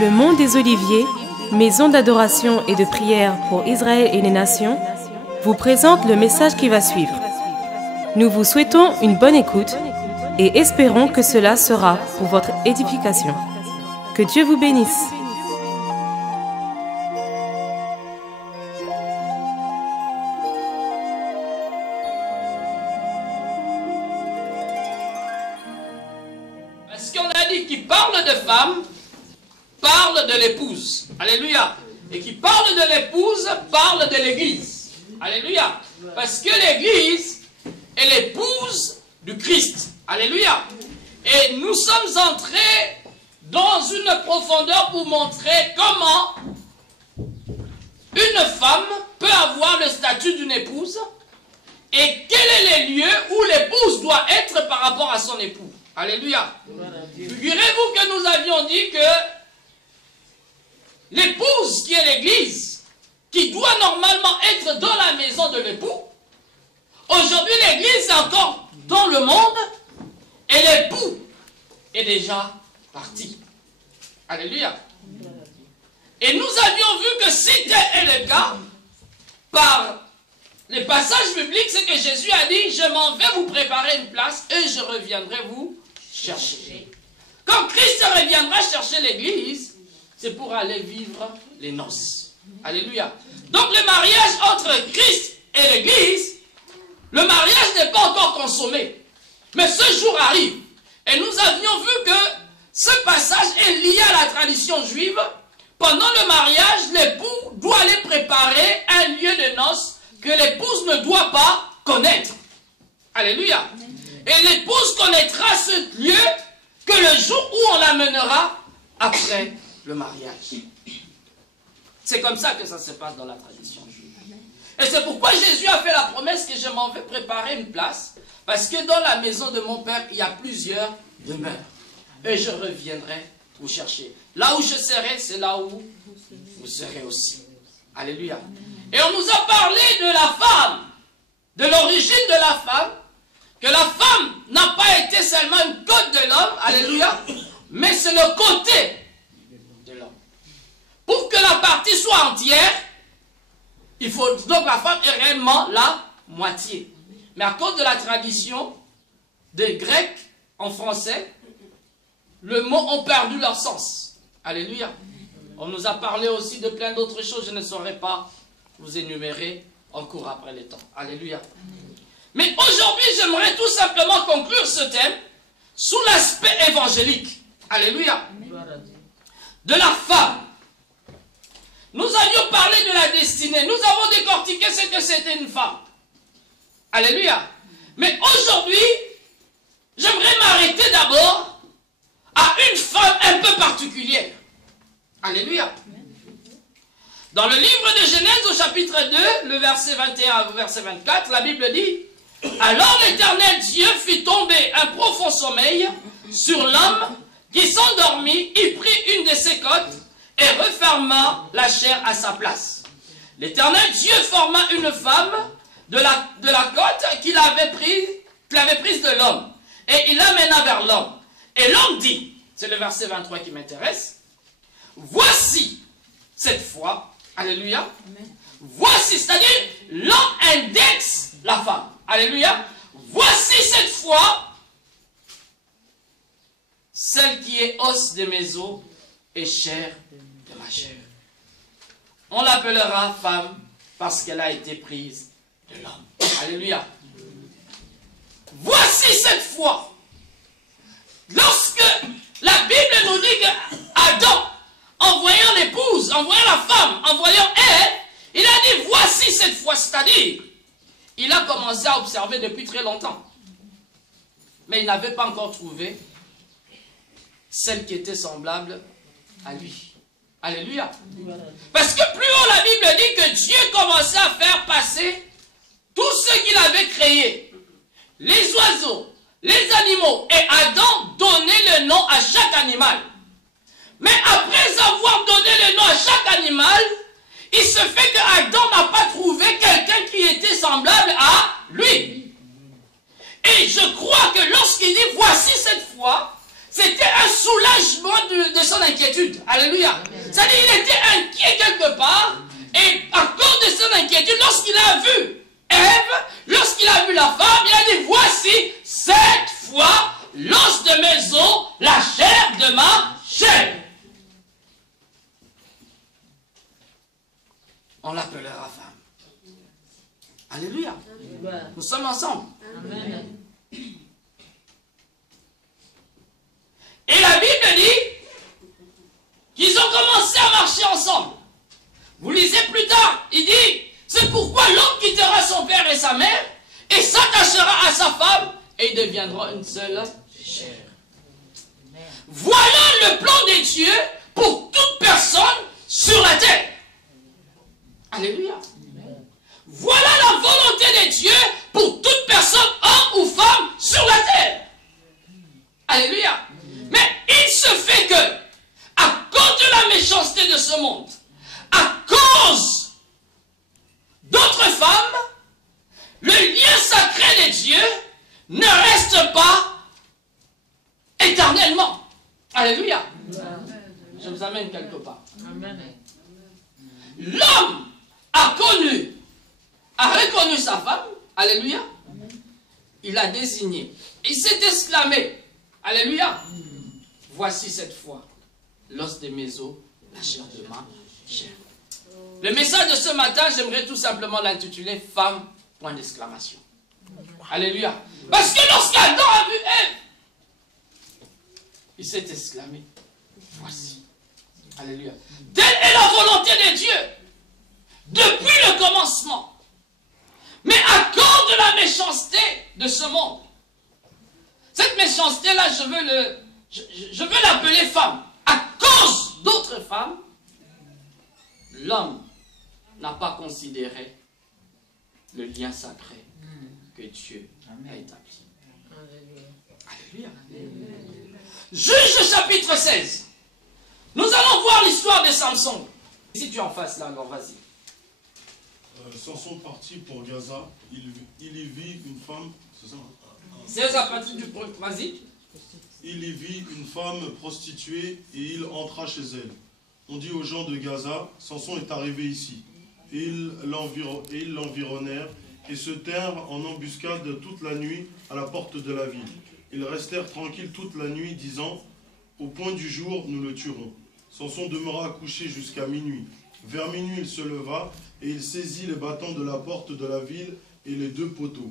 Le Mont des Oliviers, maison d'adoration et de prière pour Israël et les nations, vous présente le message qui va suivre. Nous vous souhaitons une bonne écoute et espérons que cela sera pour votre édification. Que Dieu vous bénisse. Parce qu'on a dit qu'il parle de femme, parle de l'épouse. Alléluia. Et qui parle de l'épouse, parle de l'église. Alléluia. Parce que l'église est l'épouse du Christ. Alléluia. Et nous sommes entrés dans une profondeur pour montrer comment une femme peut avoir le statut d'une épouse et quels sont les lieux où l'épouse doit être par rapport à son époux. Alléluia. Figurez-vous que nous avions dit que l'épouse qui est l'église, qui doit normalement être dans la maison de l'époux, aujourd'hui l'église est encore dans le monde et l'époux est déjà parti. Alléluia. Et nous avions vu que c'était le cas par les passages bibliques, c'est que Jésus a dit, je m'en vais vous préparer une place et je reviendrai vous chercher. Quand Christ reviendra chercher l'église, c'est pour aller vivre les noces. Alléluia. Donc le mariage entre Christ et l'église, le mariage n'est pas encore consommé. Mais ce jour arrive. Et nous avions vu que ce passage est lié à la tradition juive. Pendant le mariage, l'époux doit aller préparer un lieu de noces que l'épouse ne doit pas connaître. Alléluia. Et l'épouse connaîtra ce lieu que le jour où on l'amènera après le mariage. C'est comme ça que ça se passe dans la tradition juive. Et c'est pourquoi Jésus a fait la promesse que je m'en vais préparer une place, parce que dans la maison de mon Père, il y a plusieurs demeures. Et je reviendrai vous chercher. Là où je serai, c'est là où vous serez aussi. Alléluia. Et on nous a parlé de la femme, de l'origine de la femme, que la femme n'a pas été seulement une côte de l'homme, alléluia, mais c'est le côté de l'homme. Pour que la partie soit entière, il faut donc la femme est réellement la moitié. Mais à cause de la tradition des Grecs en français, le mot ont perdu leur sens. Alléluia. On nous a parlé aussi de plein d'autres choses, je ne saurais pas vous énumérer en cours après les temps. Alléluia. Mais aujourd'hui, j'aimerais tout simplement conclure ce thème sous l'aspect évangélique. Alléluia. De la femme. Nous avions parlé de la destinée. Nous avons décortiqué ce que c'était une femme. Alléluia. Mais aujourd'hui, j'aimerais m'arrêter d'abord à une femme un peu particulière. Alléluia. Dans le livre de Genèse au chapitre 2, le verset 21 au verset 24, la Bible dit: alors l'Éternel Dieu fit tomber un profond sommeil sur l'homme qui s'endormit, il prit une de ses côtes et referma la chair à sa place. L'Éternel Dieu forma une femme de la côte qu'il avait prise de l'homme et il l'amena vers l'homme. Et l'homme dit, c'est le verset 23 qui m'intéresse, voici cette fois, alléluia, voici, c'est-à-dire l'homme indexe la femme. Alléluia. Voici cette fois celle qui est os de mes os et chair de ma chair. On l'appellera femme parce qu'elle a été prise de l'homme. Alléluia. Voici cette fois. Lorsque la Bible nous dit qu'Adam, en voyant l'épouse, en voyant la femme, en voyant elle, il a dit voici cette fois, c'est-à-dire il a commencé à observer depuis très longtemps. Mais il n'avait pas encore trouvé celle qui était semblable à lui. Alléluia. Parce que plus haut, la Bible dit que Dieu commençait à faire passer tout ce qu'il avait créé. Les oiseaux, les animaux. Et Adam donnait le nom à chaque animal. Mais après avoir donné le nom à chaque animal, il se fait qu'Adam n'a pas trouvé quelqu'un qui était semblable à lui. Et je crois que lorsqu'il dit voici cette fois, c'était un soulagement de son inquiétude. Alléluia. C'est-à-dire qu'il était inquiet quelque part, et à cause de son inquiétude, lorsqu'il a vu Ève, lorsqu'il a vu la femme, il a dit, voici, cette fois, l'os de mes os, la chair de ma chair. On l'appellera femme. Alléluia. Nous sommes ensemble. Amen. Et la Bible dit qu'ils ont commencé à marcher ensemble. Vous lisez plus tard, il dit, c'est pourquoi l'homme quittera son père et sa mère et s'attachera à sa femme et ils deviendront une seule chair. Voilà le plan de Dieu pour toute personne sur la terre. Alléluia. Voilà la volonté de Dieu pour toute personne, homme ou femme, sur la terre. Alléluia. Mais il se fait que, à cause de la méchanceté de ce monde, à cause d'autres femmes, le lien sacré de Dieu ne reste pas éternellement. Alléluia. Je vous amène quelque part. L'homme a reconnu sa femme. Alléluia. Il a désigné. Il s'est exclamé. Alléluia. Voici cette fois l'os de mes os, la chair de ma chair. Le message de ce matin, j'aimerais tout simplement l'intituler Femme, point d'exclamation. Alléluia. Parce que lorsqu'Adam a vu Ève, il s'est exclamé. Voici. Alléluia. Telle est la volonté de Dieu. Depuis le commencement. Mais à cause de la méchanceté de ce monde. Cette méchanceté-là, je veux l'appeler femme. À cause d'autres femmes, l'homme n'a pas considéré le lien sacré que Dieu a établi. Alléluia. Juge chapitre 16. Nous allons voir l'histoire de Samson. Si tu es en face là, alors vas-y. Samson partit pour Gaza. Il y vit une femme. C'est ça? 16 à partir du premier. Vas-y. Il y vit une femme prostituée et il entra chez elle. On dit aux gens de Gaza, Samson est arrivé ici. Et ils l'environnèrent et se tinrent en embuscade toute la nuit à la porte de la ville. Ils restèrent tranquilles toute la nuit, disant, au point du jour, nous le tuerons. Samson demeura couché jusqu'à minuit. Vers minuit, il se leva et il saisit les battants de la porte de la ville et les deux poteaux.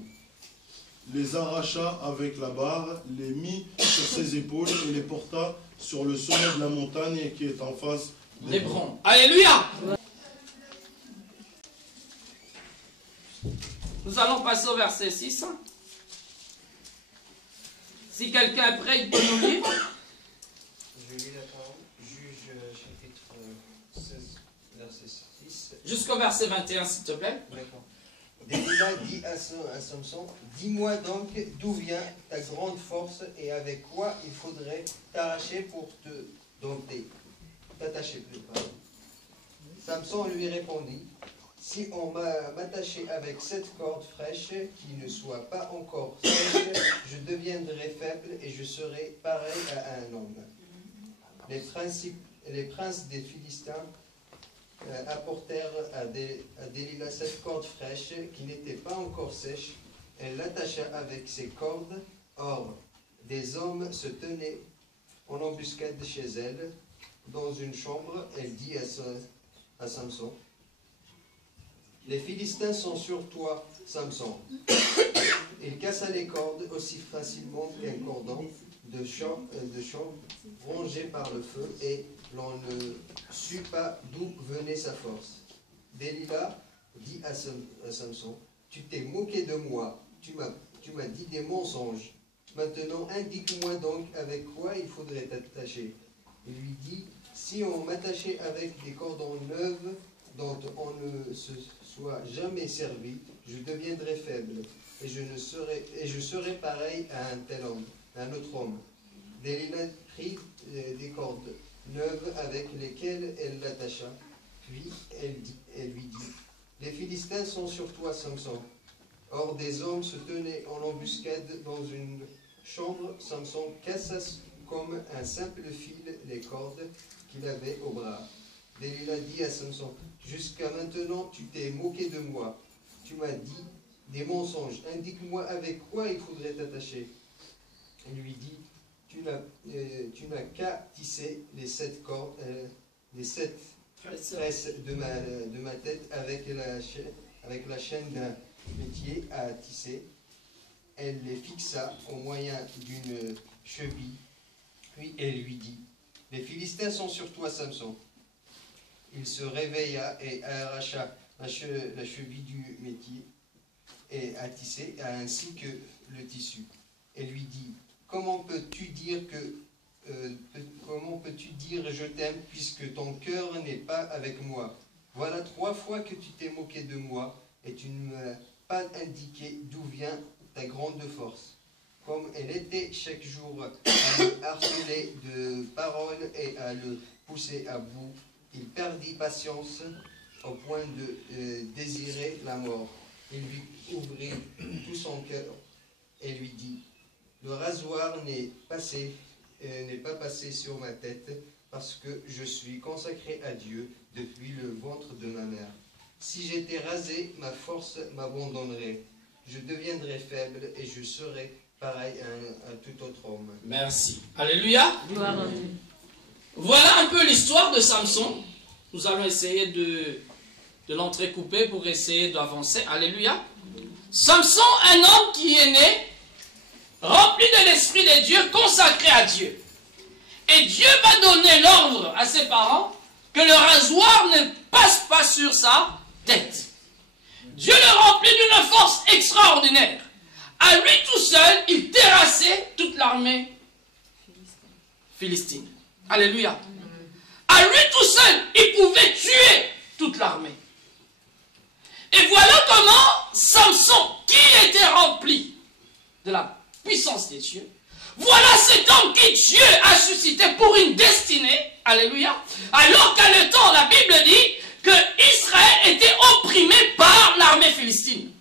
Les arracha avec la barre, les mit sur ses épaules et les porta sur le sommet de la montagne qui est en face d'Hébron. Alléluia. Nous allons passer au verset 6. Si quelqu'un est prêt, il peut nous lire. Je lis la parole. Juge chapitre 16, verset 6. Jusqu'au verset 21, s'il te plaît. D'accord. Délila dit à Samson, dis-moi donc d'où vient ta grande force et avec quoi il faudrait t'arracher pour te dompter. T'attacher plus, pardon. Samson lui répondit, si on m'attachait avec cette corde fraîche qui ne soit pas encore sèche, je deviendrai faible et je serai pareil à un homme. Les princes des Philistins apportèrent à Délila cette corde fraîche qui n'était pas encore sèche. Elle l'attacha avec ses cordes. Or, des hommes se tenaient en embuscade chez elle. Dans une chambre, elle dit à Samson, les Philistins sont sur toi, Samson. Il cassa les cordes aussi facilement qu'un cordon de chambre rongé par le feu, et l'on ne sut pas d'où venait sa force. Délila dit à Samson, tu t'es moqué de moi, tu m'as dit des mensonges. Maintenant, indique-moi donc avec quoi il faudrait t'attacher. Il lui dit, si on m'attachait avec des cordons neufs dont on ne se soit jamais servi, je deviendrais faible, et je serais pareil à un tel homme, à un autre homme. Délila prit des cordes neuves avec lesquelles elle l'attacha, puis elle lui dit, les Philistins sont sur toi, Samson. Or des hommes se tenaient en embuscade dans une chambre. Samson cassa comme un simple fil les cordes qu'il avait au bras. Delilah dit à Samson, « Jusqu'à maintenant, tu t'es moqué de moi. Tu m'as dit des mensonges. Indique-moi avec quoi il faudrait t'attacher. » Elle lui dit, « Tu n'as qu'à tisser les 7 cordes, les 7 tresses de ma tête avec la chaîne d'un métier à tisser. » Elle les fixa au moyen d'une cheville. Puis elle lui dit, « Les Philistins sont sur toi, Samson. » Il se réveilla et arracha la cheville du métier et à tisser, ainsi que le tissu. Elle lui dit, « Comment peux-tu dire je t'aime puisque ton cœur n'est pas avec moi? Voilà 3 fois que tu t'es moqué de moi et tu ne m'as pas indiqué d'où vient ta grande force. » Comme elle était chaque jour à le harceler de paroles et à le pousser à bout, il perdit patience au point de désirer la mort. Il lui ouvrit tout son cœur et lui dit, « Le rasoir n'est pas passé sur ma tête parce que je suis consacré à Dieu depuis le ventre de ma mère. Si j'étais rasé, ma force m'abandonnerait. Je deviendrais faible et je serais pareil à tout autre homme. » Merci. Alléluia. Gloire à Dieu. Voilà un peu l'histoire de Samson. Nous allons essayer de l'entrecouper pour essayer d'avancer. Alléluia. Samson, un homme qui est né, rempli de l'Esprit de Dieu, consacré à Dieu. Et Dieu va donner l'ordre à ses parents que le rasoir ne passe pas sur sa tête. Dieu le remplit d'une force extraordinaire. À lui tout seul, il terrassait toute l'armée philistine. Alléluia. À lui tout seul, il pouvait tuer toute l'armée. Et voilà comment Samson, qui était rempli de la puissance des dieux, voilà cet homme qui Dieu a suscité pour une destinée. Alléluia. Alors qu'à le temps, la Bible dit que Israël était opprimé par l'armée philistine.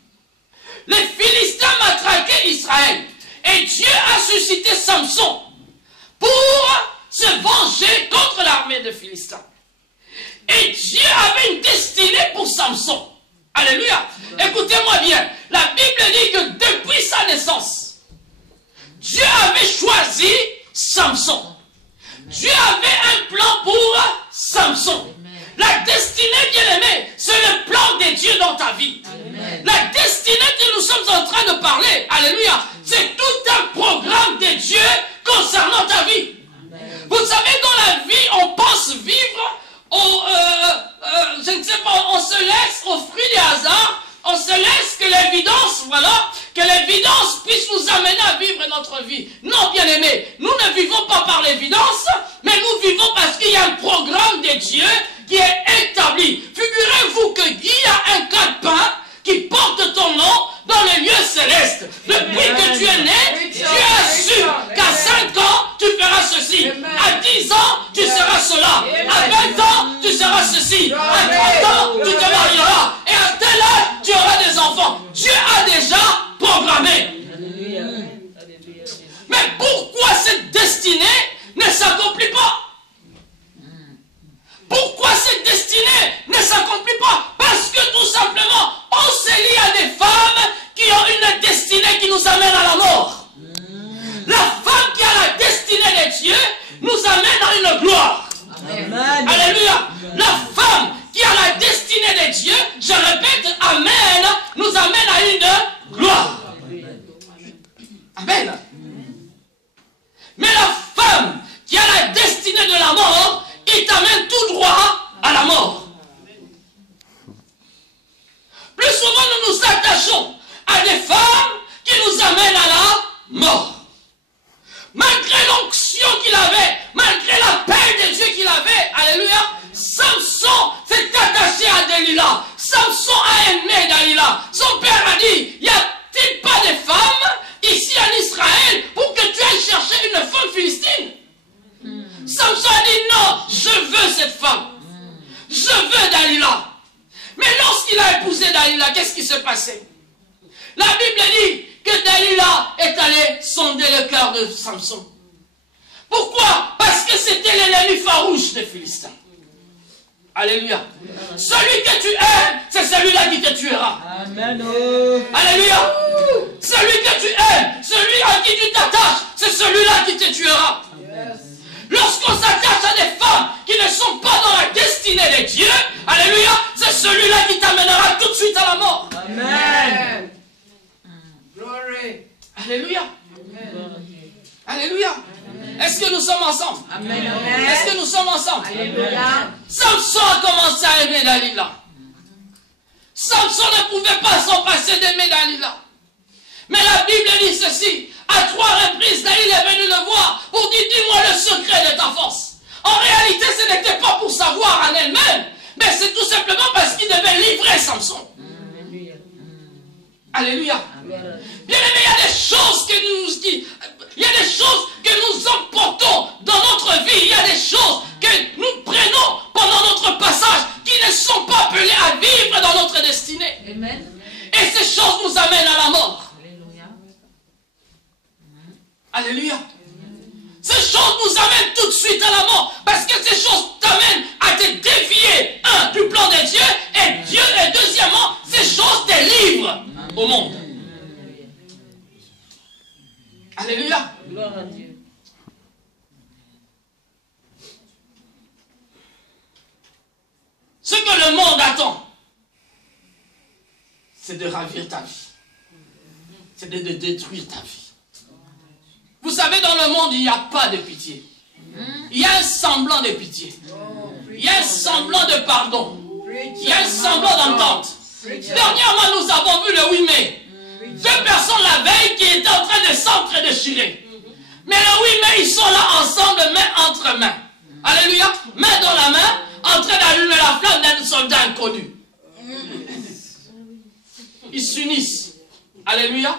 Les Philistins matraquaient Israël. Et Dieu a suscité Samson pour se venger contre l'armée de Philistins. Et Dieu avait une destinée pour Samson. Alléluia. Écoutez-moi bien. La Bible dit que depuis sa naissance, Dieu avait choisi Samson. Dieu avait un plan pour Samson. La destinée, bien-aimée, c'est le plan de Dieu dans ta vie. Amen. La destinée que nous sommes en train de parler, alléluia, c'est tout un programme de Dieu concernant ta vie. Amen. Vous savez, dans la vie, on pense vivre, je ne sais pas, on se laisse au fruit des hasards, on se laisse que l'évidence, voilà, que l'évidence puisse nous amener à vivre notre vie. Non, bien-aimés, nous ne vivons pas par l'évidence, mais nous vivons parce qu'il y a un programme de Dieu qui est établi. Figurez-vous qu'il y a un calepin qui porte ton nom dans les lieux célestes. Depuis que tu es né, tu as su qu'à 5 ans, tu feras ceci. À 10 ans, tu seras cela. À 20 ans, tu seras ceci. À 30 ans, tu te marieras. Et à tel âge, tu auras des enfants. Dieu a déjà programmé. Mais pourquoi cette destinée ne s'accomplit pas? Pourquoi cette destinée ne s'accomplit pas? Parce que tout simplement, on se lie à des femmes qui ont une destinée qui nous amène à la mort. La femme qui a la destinée de Dieu nous amène à une gloire. Amen. Alléluia. La femme qui a la destinée de Dieu, je répète, Amen, nous amène à une gloire. Amen. Mais la femme qui a la destinée de la mort, il t'amène tout droit à la mort. Plus souvent, nous nous attachons à des femmes qui nous amènent à la mort. Malgré l'onction qu'il avait, malgré l'appel de Dieu qu'il avait, alléluia, Samson s'est attaché à Delilah. Samson a aimé Delilah. Son père a dit, y a-t-il pas de femmes ici en Israël pour que tu ailles chercher une femme philistine? Samson a dit non, je veux cette femme. Je veux Delilah. Mais lorsqu'il a épousé Delilah, qu'est-ce qui s'est passé? La Bible dit que Delilah est allée sonder le cœur de Samson. Pourquoi? Parce que c'était l'ennemi farouche des Philistins. Alléluia. Celui que tu aimes, c'est celui-là qui te tuera. Amen. Alléluia. Celui que tu aimes, celui à qui tu t'attaches, c'est celui-là qui te tuera. Lorsqu'on s'attache à des femmes qui ne sont pas dans la destinée de Dieu, alléluia, c'est celui-là qui t'amènera tout de suite à la mort. Amen. Glory. Alléluia. Alléluia. Est-ce que nous sommes ensemble? Amen. Est-ce que nous sommes ensemble? Alléluia. Samson a commencé à aimer Dalila. Samson ne pouvait pas s'en passer d'aimer Dalila. Mais la Bible dit ceci. À 3 reprises, Dalila est venu le voir pour dire, dis-moi le secret de ta force. En réalité, ce n'était pas pour savoir en elle-même, mais c'est tout simplement parce qu'il devait livrer Samson. Alléluia. Bien aimé, il y a des choses il y a des choses que nous emportons dans notre vie. Il y a des choses que nous prenons pendant notre passage qui ne sont pas appelées à vivre dans notre destinée. Amen. Et ces choses nous amènent à la mort. Alléluia. Ces choses nous amènent tout de suite à la mort. Parce que ces choses t'amènent à te dévier, du plan de Dieu. Et deuxièmement, ces choses te livrent au monde. Alléluia. Gloire à Dieu. Ce que le monde attend, c'est de ravir ta vie. C'est de détruire ta vie. Vous savez, dans le monde, il n'y a pas de pitié. Il y a un semblant de pitié. Il y a un semblant de pardon. Il y a un semblant d'entente. Dernièrement, nous avons vu le 8 mai. 2 personnes la veille qui étaient en train de s'entre-déchirer. Mais le 8 mai, ils sont là ensemble, main entre main. Alléluia. Main dans la main, en train d'allumer la flamme d'un soldat inconnu. Ils s'unissent. Alléluia.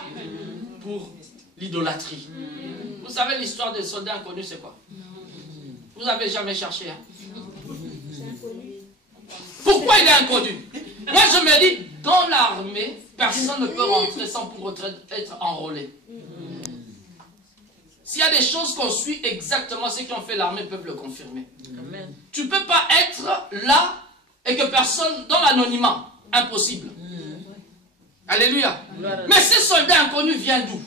Pour l'idolâtrie. Vous savez l'histoire des soldats inconnus, c'est quoi? Vous n'avez jamais cherché. Hein? Pourquoi il est inconnu? Moi je me dis, dans l'armée, personne ne peut rentrer sans pour autant être enrôlé. S'il y a des choses qu'on suit exactement, ceux qui ont fait l'armée peuvent le confirmer. Amen. Tu ne peux pas être là et que personne, dans l'anonymat, impossible. Alléluia. Mais ces soldats inconnus viennent d'où?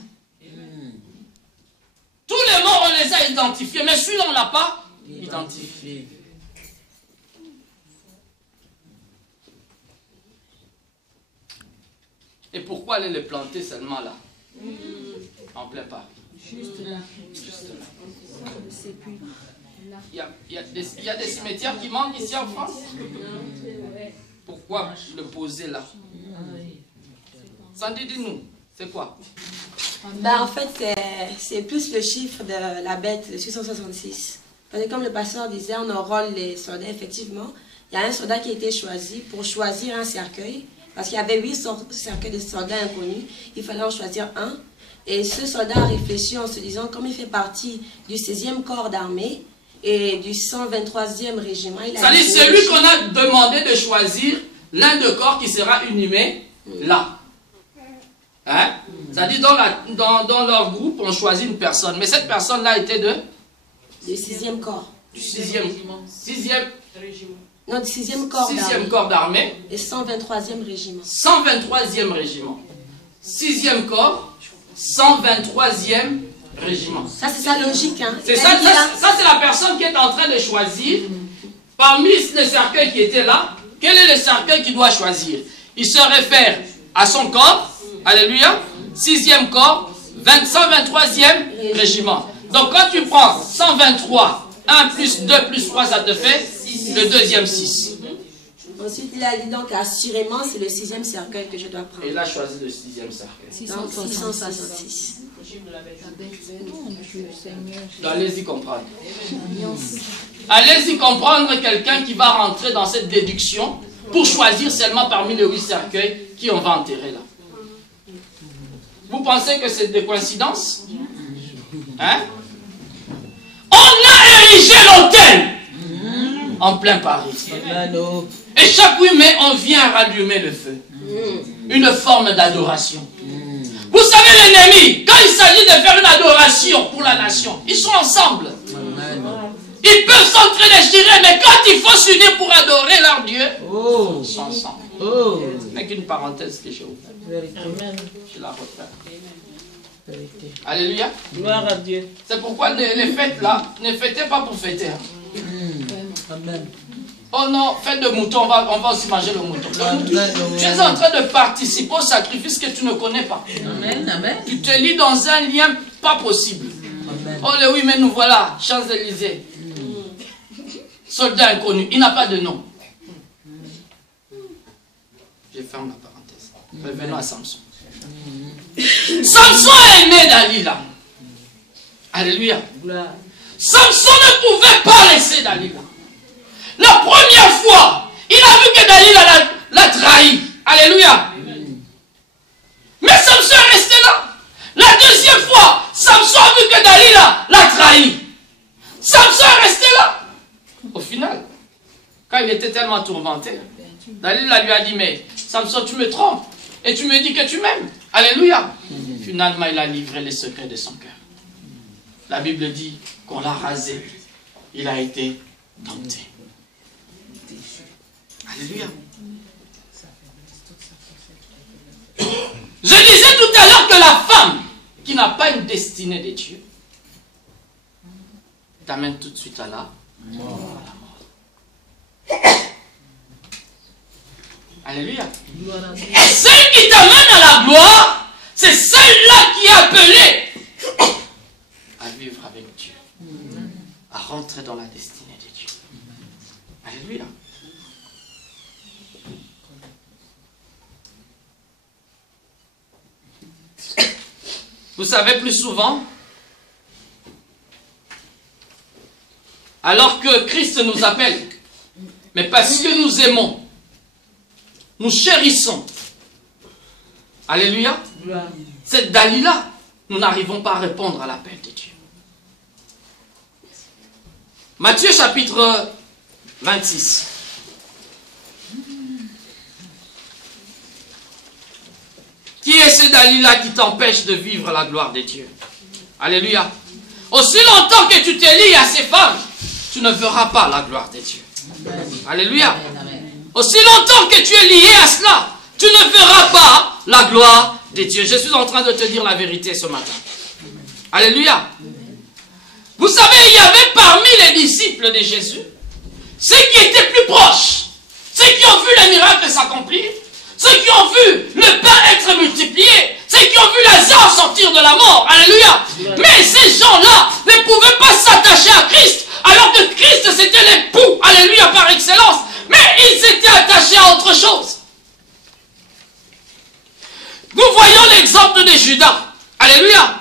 Tous les morts, on les a identifiés, mais celui-là, on ne l'a pas identifié. Et pourquoi aller les planter seulement là? En plein Paris. Juste là. Il y a des cimetières qui manquent ici en France. Pourquoi le poser là? Sandy, dis-nous, c'est quoi? Ben, en fait, c'est plus le chiffre de la bête, le 666. Parce que comme le pasteur disait, on enrôle les soldats, effectivement. Il y a un soldat qui a été choisi pour choisir un cercueil. Parce qu'il y avait 8 cercueils de soldats inconnus. Il fallait en choisir un. Et ce soldat a réfléchi en se disant, comme il fait partie du 16e corps d'armée et du 123e régiment... C'est-à-dire, c'est lui qu'on a demandé de choisir l'un des corps qui sera inhumé là. Hein? C'est-à-dire, dans leur groupe, on choisit une personne. Mais cette personne-là était de... Du 6e corps. Du 6e régiment. Non, du 6e corps d'armée. 6e corps d'armée. Et 123e régiment. 123e régiment. 6e corps, 123e régiment. Ça, c'est sa logique. Hein. C'est ça, c'est la personne qui est en train de choisir. Parmi les cercueils qui étaient là, quel est le cercueil qu'il doit choisir? Il se réfère à son corps. Alléluia. 6e corps, 123e régiment. Donc quand tu prends 123, 1 plus 2 plus 3, ça te fait le deuxième 6. Ensuite, il a dit donc assurément, c'est le 6e cercueil que je dois prendre. Et il a choisi le 6e cercueil. Donc 666. Allez-y comprendre. Allez-y comprendre quelqu'un qui va rentrer dans cette déduction pour choisir seulement parmi les 8 cercueils qui on va enterrer là. Vous pensez que c'est des coïncidences? Hein? On a érigé l'autel en plein Paris. Et chaque 8 mai, on vient rallumer le feu. Une forme d'adoration. Vous savez, l'ennemi, quand il s'agit de faire une adoration pour la nation, ils sont ensemble. Ils peuvent s'entre-déchirer, mais quand il faut s'unir pour adorer leur Dieu, ils sont ensemble. Ce n'est qu'une parenthèse que j'ai ouverte. Je la referai. Alléluia. Gloire à Dieu. C'est pourquoi les fêtes là, ne fêtez pas pour fêter. Amen. Oh non, fête de mouton, on va aussi manger le mouton. Tu es en train de participer au sacrifice que tu ne connais pas. Amen. Amen. Tu te lis dans un lien pas possible. Amen. Oh oui, mais nous voilà, Champs-Élysées. Soldat inconnu, il n'a pas de nom. Je ferme la parenthèse. Revenons à Samson. Samson a aimé Dalila. Alléluia. Gloire. Samson ne pouvait pas laisser Dalila. La première fois, il a vu que Dalila l'a trahi. Alléluia. Mais Samson est resté là. La deuxième fois, Samson a vu que Dalila l'a trahi. Samson est resté là. Au final, quand il était tellement tourmenté, Dalila lui a dit, mais Samson, tu me trompes. Et tu me dis que tu m'aimes. Alléluia. Finalement, il a livré les secrets de son cœur. La Bible dit qu'on l'a rasé. Il a été dompté. Alléluia. Je disais tout à l'heure que la femme qui n'a pas une destinée de Dieu t'amène tout de suite à la mort. Alléluia. Et celle qui t'amène à la gloire, c'est celle-là qui est appelée à vivre avec Dieu, à rentrer dans la destinée de Dieu. Alléluia. Vous savez, plus souvent, alors que Christ nous appelle, mais parce que nous aimons, nous chérissons. Alléluia. Cette Dalila, nous n'arrivons pas à répondre à l'appel de Dieu. Matthieu chapitre 26. Qui est ce Dalila qui t'empêche de vivre la gloire de Dieu? Alléluia. Aussi longtemps que tu te lis à ces femmes, tu ne verras pas la gloire de Dieu. Alléluia. Aussi longtemps que tu es lié à cela, tu ne verras pas la gloire de Dieu. Je suis en train de te dire la vérité ce matin. Alléluia. Vous savez, il y avait parmi les disciples de Jésus ceux qui étaient plus proches, ceux qui ont vu les miracles s'accomplir, ceux qui ont vu le pain être multiplié, ceux qui ont vu Lazare sortir de la mort. Alléluia. Mais ces gens-là ne pouvaient pas s'attacher à Christ, alors que Christ c'était l'époux, alléluia, par excellence. Mais ils étaient attachés à autre chose. Nous voyons l'exemple de Judas. Alléluia.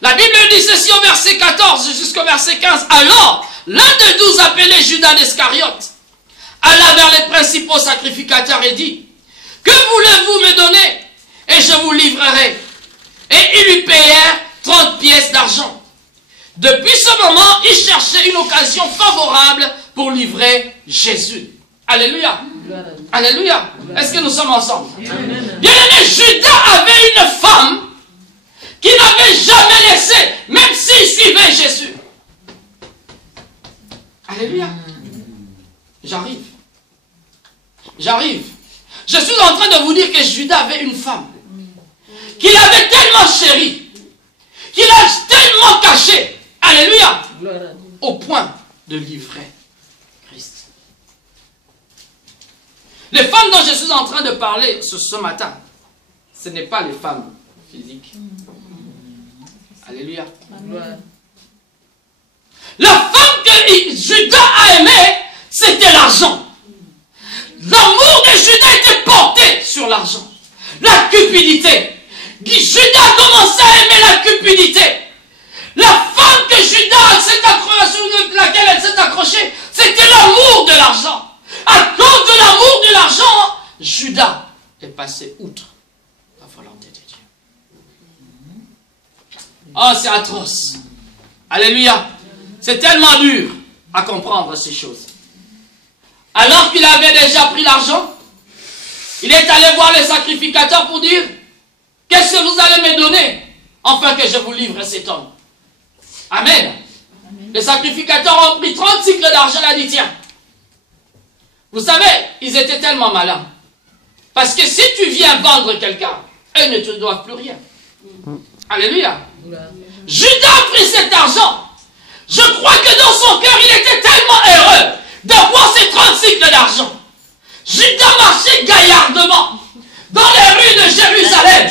La Bible dit ceci au verset 14 jusqu'au verset 15. Alors, l'un des 12 appelé Judas d'Iscariote alla vers les principaux sacrificateurs et dit, que voulez-vous me donner? Et je vous livrerai. Et ils lui payèrent 30 pièces d'argent. Depuis ce moment, il cherchait une occasion favorable pour livrer Jésus. Alléluia. Alléluia. Est-ce que nous sommes ensemble? Bien-aimé, Judas avait une femme qui n'avait jamais laissé, même s'il suivait Jésus. Alléluia. J'arrive. Je suis en train de vous dire que Judas avait une femme qu'il avait tellement chérie, qu'il a tellement caché. Alléluia. Au point de livrer Christ. Les femmes dont je suis en train de parler ce matin, ce n'est pas les femmes physiques. Alléluia. La femme que Judas a aimée, c'était l'argent. L'amour de Judas était porté sur l'argent. La cupidité. Judas a commencé à aimer la cupidité. La femme que Judas sur laquelle elle s'est accrochée, c'était l'amour de l'argent. À cause de l'amour de l'argent, Judas est passé outre la volonté de Dieu. Oh, c'est atroce. Alléluia. C'est tellement dur à comprendre ces choses. Alors qu'il avait déjà pris l'argent, il est allé voir les sacrificateurs pour dire, qu'est-ce que vous allez me donner afin que je vous livre cet homme? Amen. Les sacrificateurs ont pris 30 cycles d'argent, il a dit tiens. Vous savez, ils étaient tellement malins. Parce que si tu viens vendre quelqu'un, eux ne te doivent plus rien. Alléluia. Judas a pris cet argent. Je crois que dans son cœur, il était tellement heureux d'avoir ces 30 cycles d'argent. Judas marchait gaillardement dans les rues de Jérusalem.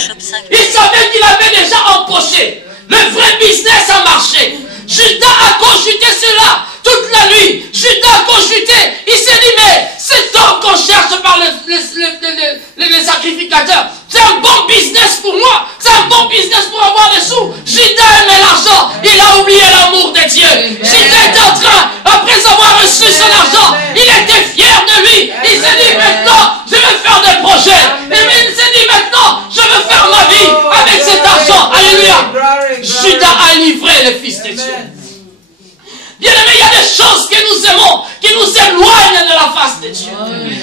Il savait qu'il avait déjà empoché. Le vrai business a marché. Judas a conjuté cela toute la nuit. Judas a conjuté. Il s'est dit, mais cet homme qu'on cherche par les sacrificateurs, c'est un bon business pour moi. C'est un bon business pour avoir des sous. Judas aimait l'argent. Il a oublié l'amour de Dieu. Judas était en train, après avoir reçu son argent, il était fier de lui. Il s'est dit, maintenant, je vais faire des projets. Et il s'est dit, maintenant, je veux faire ma vie avec cet argent. Alléluia. Judas a livré le Fils de Dieu. Bien aimé, il y a des choses que nous aimons, qui nous éloignent de la face de Dieu.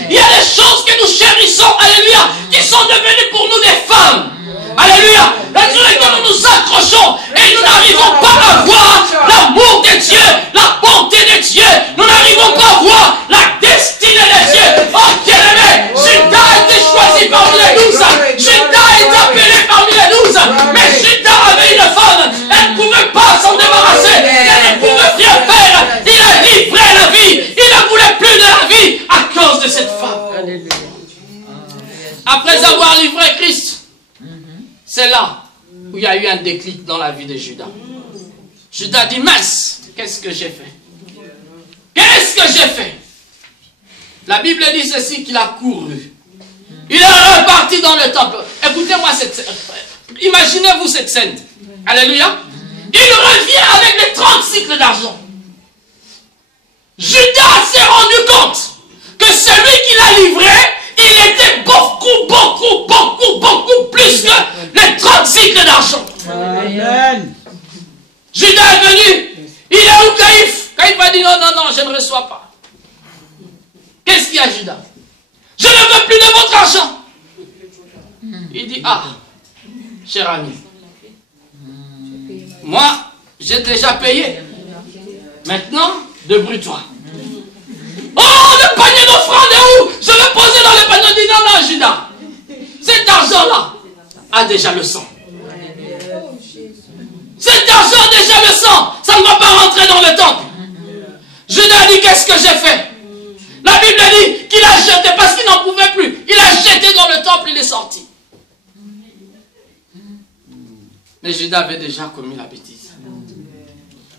Il y a des choses que nous chérissons, alléluia, qui sont devenues pour nous des femmes. Alléluia. Sur lesquelles nous nous accrochons et nous n'arrivons pas à voir l'amour de Dieu, la bonté de Dieu. Nous n'arrivons pas à voir la destinée de Dieu. Oh, bien aimé, Judas a été choisi parmi les 12. Judas a été appelé parmi les 12. Mais Judas avait une femme. Elle ne pouvait pas s'en débarrasser. Elle ne pouvait rien faire. Il a livré la vie. Il ne voulait plus de la vie à cause de cette femme. Après avoir livré Christ, c'est là où il y a eu un déclic dans la vie de Judas. Judas dit, mince, qu'est-ce que j'ai fait? Qu'est-ce que j'ai fait? La Bible dit ceci, qu'il a couru. Il est reparti dans le temple. Écoutez-moi cette scène. Imaginez-vous cette scène. Alléluia. Il revient avec les 30 cycles d'argent. Judas s'est rendu compte que celui qui l'a livré, il était beaucoup plus que les 30 cycles d'argent. Judas est venu. Il est où Caïphe? Caïphe a dit non, je ne reçois pas. Qu'est-ce qu'il y a, Judas? Je ne veux plus de votre argent. Il dit, ah, cher ami, moi, j'ai déjà payé. Maintenant, débrouille-toi. Oh, le panier d'offrande est où? Je vais poser dans le panier. Il dit, non, Judas. Cet argent-là a déjà le sang. Cet argent a déjà le sang. Ça ne va pas rentrer dans le temple. Judas dit, qu'est-ce que j'ai fait? La Bible dit qu'il a jeté parce qu'il n'en pouvait plus. Il a jeté dans le temple, il est sorti. Mais Judas avait déjà commis la bêtise.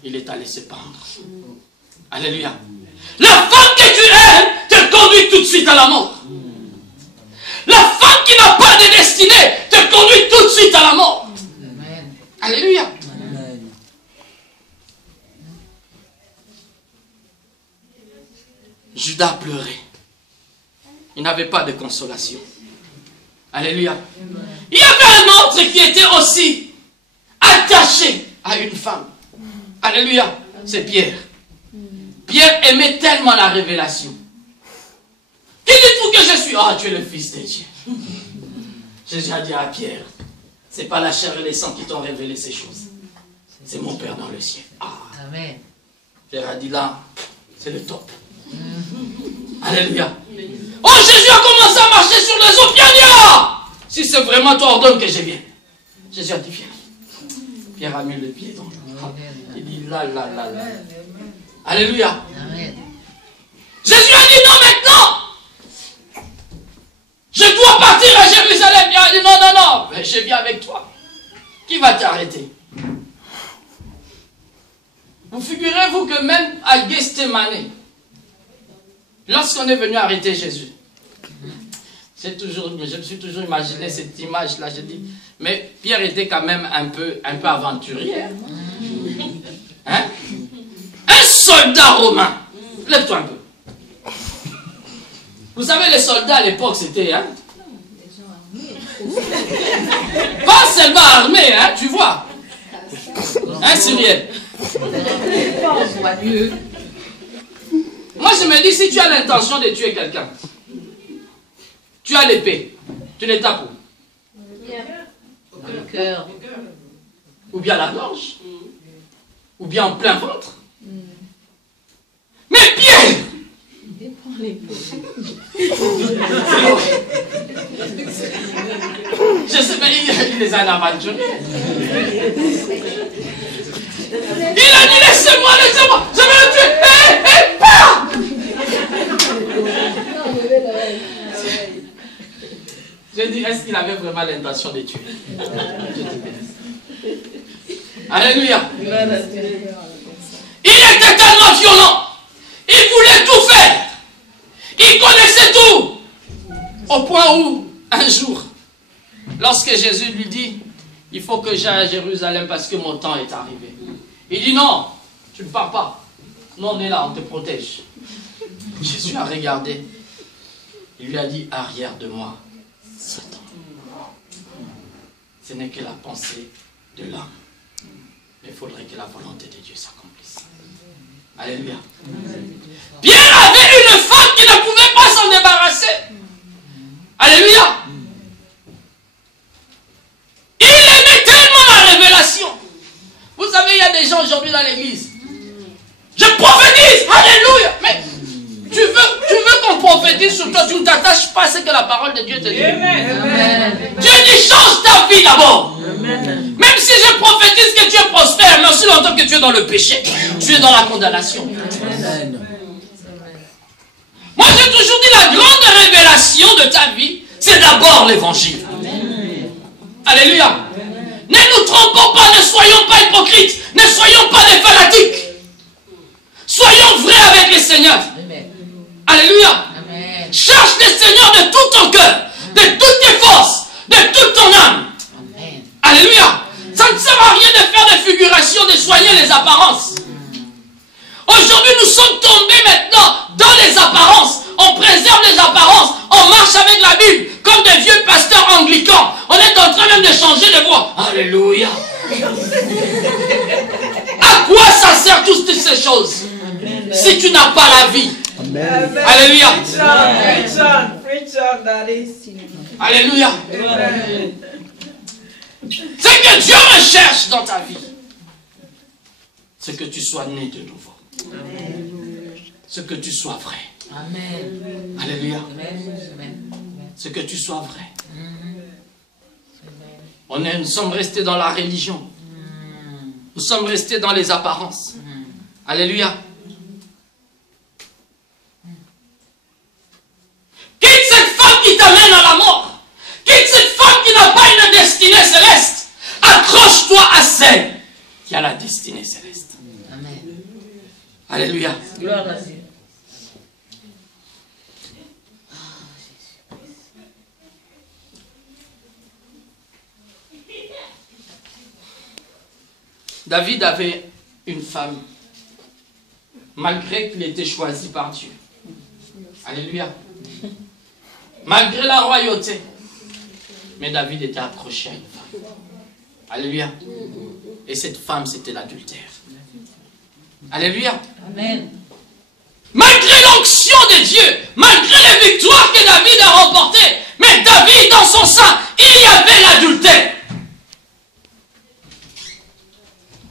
Il est allé se pendre. Alléluia. La femme que tu aimes te conduit tout de suite à la mort. La femme qui n'a pas de destinée te conduit tout de suite à la mort. Alléluia. Judas pleurait. Il n'avait pas de consolation. Alléluia. Il y avait un autre qui était aussi attaché à une femme. Alléluia. C'est Pierre. Pierre aimait tellement la révélation. Qui dites-vous que je suis? Ah, tu es le Fils de Dieu. Jésus a dit à Pierre, c'est pas la chair et les sangs qui t'ont révélé ces choses. C'est mon Père dans le ciel. Ah. Amen. Pierre a dit là, c'est le top. Alléluia. Oh, Jésus a commencé à marcher sur les eaux. Viens. Si c'est vraiment toi, ordonne que je vienne. Jésus a dit viens. Pierre a mis le pied dans l'eau. Il dit là. Alléluia. Amen. Jésus a dit non maintenant. Je dois partir à Jérusalem. Il a dit non. Mais je viens avec toi. Qui va t'arrêter? Vous figurez-vous que même à Gethsémani, lorsqu'on est venu arrêter Jésus, je me suis toujours imaginé cette image-là. Je dis, mais Pierre était quand même un peu aventurier. Hein? Un soldat romain. Lève-toi un peu. Vous savez, les soldats à l'époque, c'était... Hein? Pas seulement armés, hein, tu vois. Hein, Cyrielle? Moi, je me dis, si tu as l'intention de tuer quelqu'un, tu as l'épée, tu les tapes où? Le cœur. Ou bien à la gorge? Ou bien en plein ventre? Mais Pierre, je sais pas, il les a aventurés. Il a dit laissez-moi, je vais le tuer. Hé, pas! J'ai dit, est-ce qu'il avait vraiment l'intention de tuer? Alléluia. Il était tellement violent. Il voulait tout faire. Il connaissait tout. Au point où, un jour, lorsque Jésus lui dit, il faut que j'aille à Jérusalem parce que mon temps est arrivé. Il dit, non, tu ne pars pas. Nous, on est là, on te protège. Jésus a regardé. Il lui a dit, arrière de moi, Satan. Ce n'est que la pensée de l'homme. Mais il faudrait que la volonté de Dieu s'accomplisse. Alléluia. Pierre avait une femme qui ne pouvait pas s'en débarrasser. Alléluia. Il aimait tellement la révélation. Vous savez, il y a des gens aujourd'hui dans l'église. Je prophétise. Alléluia. Mais tu veux qu'on prophétise sur toi, tu ne t'attaches pas à ce que la parole de Dieu te dit. Amen. Dieu dit change ta vie d'abord. Même si je prophétise que tu es prospère, mais aussi longtemps que tu es dans le péché, tu es dans la condamnation. Amen. Moi j'ai toujours dit la grande révélation de ta vie, c'est d'abord l'évangile. Alléluia. Ne nous trompons pas, ne soyons pas hypocrites, ne soyons pas des fanatiques. Soyons vrais avec le Seigneur. Alléluia. Amen. Cherche le Seigneur de tout ton cœur, de toutes tes forces, de toute ton âme. Amen. Alléluia. Ça ne sert à rien de faire des figurations, de soigner les apparences. Aujourd'hui, nous sommes tombés maintenant dans les apparences. On préserve les apparences. On marche avec la Bible comme des vieux pasteurs anglicans. On est en train même de changer de voix. Alléluia. À quoi ça sert toutes ces choses si tu n'as pas la vie? Amen. Alléluia. Alléluia. C'est que Dieu recherche dans ta vie. C'est que tu sois né de nouveau. C'est que tu sois vrai. Amen. Alléluia. C'est que tu sois vrai. Nous sommes restés dans la religion. Nous sommes restés dans les apparences. Alléluia. Quitte cette femme qui t'amène à la mort. Quitte cette femme qui n'a pas une destinée céleste. Accroche-toi à celle qui a la destinée céleste. Amen. Alléluia. Gloire à Dieu. David avait une femme, malgré qu'il était choisi par Dieu. Alléluia. Malgré la royauté. Mais David était accroché à une femme. Alléluia. Et cette femme, c'était l'adultère. Alléluia. Amen. Malgré l'onction de Dieu, malgré les victoires que David a remportées, mais David, dans son sein, il y avait l'adultère.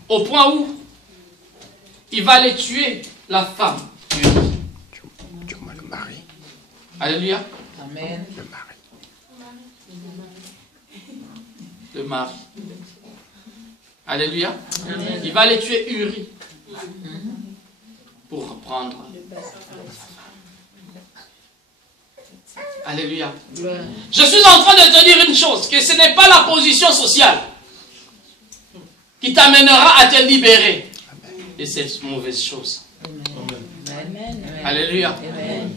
Au point où il va aller tuer la femme. Le mari. Alléluia. Amen. Le mari. Le mari. Alléluia. Amen. Il va aller tuer Uri pour reprendre. Alléluia. Je suis en train de te dire une chose, que ce n'est pas la position sociale qui t'amènera à te libérer de cette mauvaise chose. Amen. Alléluia. Amen.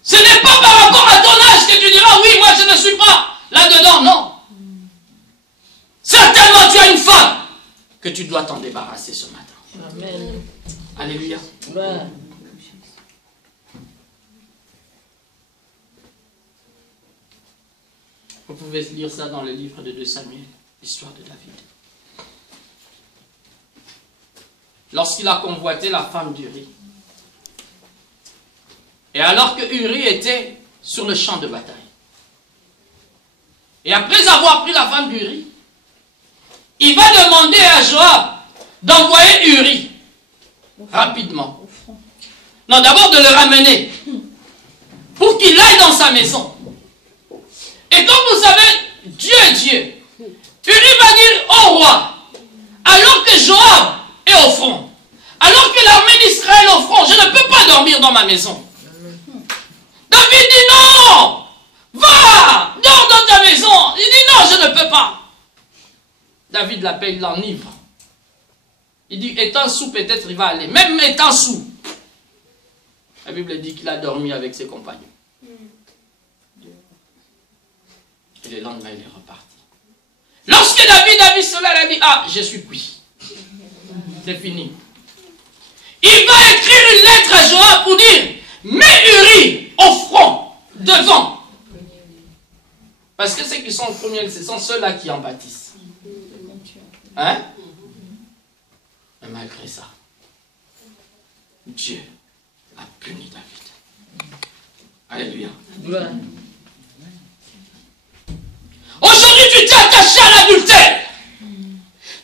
Ce n'est pas par rapport à ton âge que tu diras, oui, moi je ne suis pas là-dedans, non. Certainement tu as une femme que tu dois t'en débarrasser ce matin. Amen. Alléluia. Ouais. Vous pouvez lire ça dans le livre de 2 Samuel, l'histoire de David. Lorsqu'il a convoité la femme d'Uri. Et alors que Uri était sur le champ de bataille. Et après avoir pris la femme d'Uri, il va demander à Joab d'envoyer Uri rapidement. Non, d'abord de le ramener pour qu'il aille dans sa maison. Et comme vous savez, Dieu est Dieu. Uri va dire au roi, alors que Joab est au front, alors que l'armée d'Israël est au front, je ne peux pas dormir dans ma maison. David dit non, va, dors dans ta maison. Il dit non, je ne peux pas. David l'appelle, il l'enivre. Il dit, étant sous, peut-être il va aller. Même étant sous. La Bible dit qu'il a dormi avec ses compagnons. Et le lendemain, il est reparti. Lorsque David a vu cela, il a dit, ah, je suis cuit. C'est fini. Il va écrire une lettre à Joab pour dire, mets Uri au front, devant. Parce que ceux qui sont en premier, ce sont ceux-là qui en bâtissent. Hein? Mais malgré ça, Dieu a puni David. Alléluia. Aujourd'hui, tu t'es attaché à l'adultère.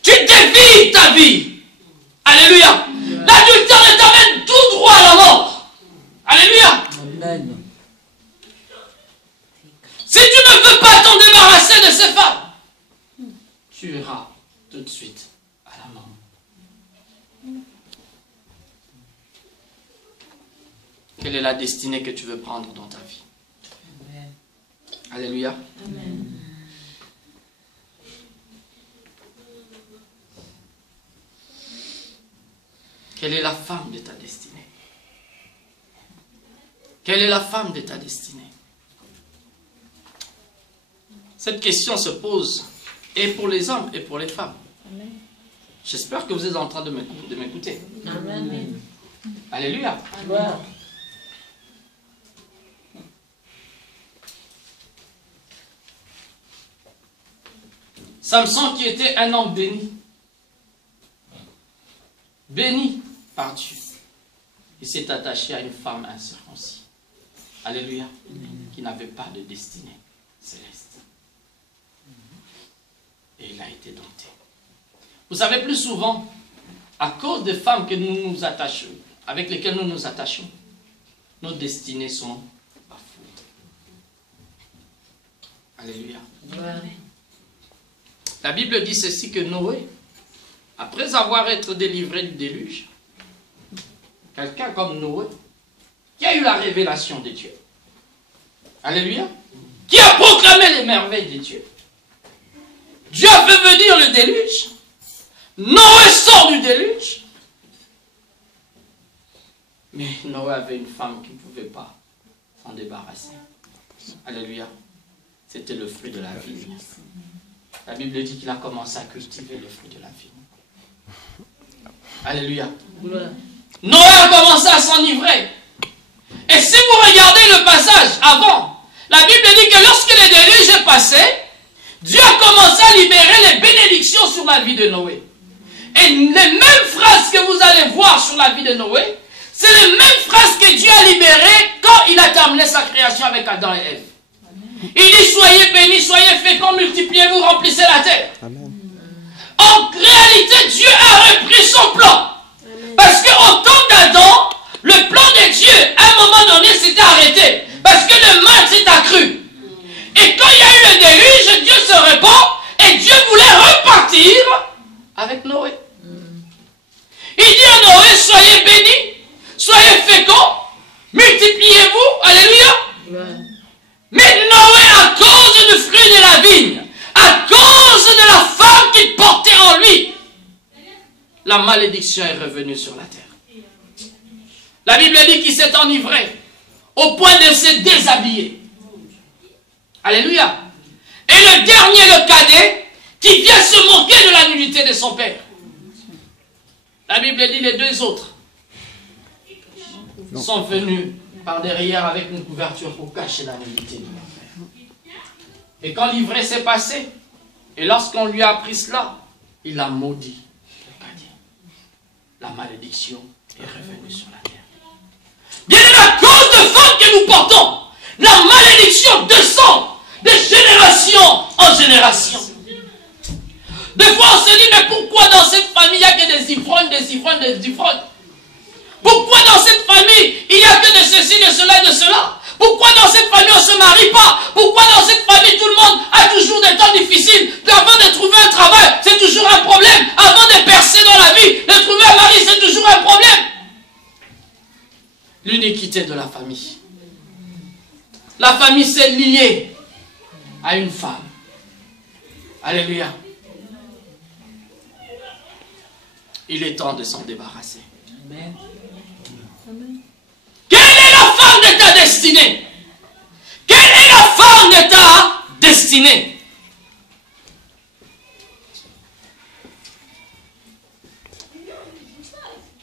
Tu dévies ta vie. Alléluia. L'adultère t'amène tout droit à la mort. Alléluia. Amen. Si tu ne veux pas t'en débarrasser de ces femmes, tu iras tout de suite à la mort. Quelle est la destinée que tu veux prendre dans ta vie? Amen. Alléluia. Amen. Quelle est la femme de ta destinée? Quelle est la femme de ta destinée? Cette question se pose et pour les hommes et pour les femmes. J'espère que vous êtes en train de m'écouter. Amen. Alléluia. Gloire. Samson qui était un homme béni. Béni par Dieu. Il s'est attaché à une femme incirconcis. Alléluia. Qui n'avait pas de destinée céleste. Et il a été dompté. Vous savez, plus souvent, à cause des femmes que nous nous attachons, avec lesquelles nous nous attachons, nos destinées sont bafouées. Alléluia. La Bible dit ceci que Noé, après avoir été délivré du déluge, quelqu'un comme Noé, qui a eu la révélation de Dieu, alléluia, qui a proclamé les merveilles de Dieu, Dieu a fait venir le déluge, Noé sort du déluge, mais Noé avait une femme qui ne pouvait pas s'en débarrasser. Alléluia. C'était le fruit de la vigne. La Bible dit qu'il a commencé à cultiver le fruit de la vigne. Alléluia. Noé a commencé à s'enivrer. Et si vous regardez le passage avant, la Bible dit que lorsque le déluge est passé, Dieu a commencé à libérer les bénédictions sur la vie de Noé. Et les mêmes phrases que vous allez voir sur la vie de Noé, c'est les mêmes phrases que Dieu a libérées quand il a terminé sa création avec Adam et Ève. Il dit, soyez bénis, soyez féconds, multipliez-vous, remplissez la terre. Amen. En réalité, Dieu a repris son plan. Parce qu'au temps d'Adam, le plan de Dieu, à un moment donné, s'était arrêté. Parce que le mal s'est accru. Et quand il y a eu le déluge, Dieu se répand et Dieu voulait repartir avec Noé. Il dit à Noé, soyez bénis, soyez féconds, multipliez-vous, alléluia. Mais Noé, à cause du fruit de la vigne, à cause de la femme qu'il portait en lui, la malédiction est revenue sur la terre. La Bible dit qu'il s'est enivré au point de se déshabiller. Alléluia. Et le dernier, le cadet, qui vient se moquer de la nudité de son père. La Bible dit les deux autres sont venus par derrière avec une couverture pour cacher la nudité de leur père. Et quand l'ivresse s'est passée, et lorsqu'on lui a appris cela, il a maudit le cadet. La malédiction est revenue sur la terre. Bien à cause de femmes que nous portons, la malédiction descend de génération en génération. Des fois, on se dit, mais pourquoi dans cette famille, il n'y a que des ivrognes, des ivrognes, des ivrognes? Pourquoi dans cette famille, il n'y a que de ceci, de cela, de cela? Pourquoi dans cette famille, on ne se marie pas? Pourquoi dans cette famille, tout le monde a toujours des temps difficiles? Avant de trouver un travail, c'est toujours un problème. Avant de percer dans la vie, de trouver un mari, c'est toujours un problème. L'iniquité de la famille. La famille s'est liée à une femme. Alléluia. Il est temps de s'en débarrasser. Amen. Quelle est la femme de ta destinée? Quelle est la femme de ta destinée?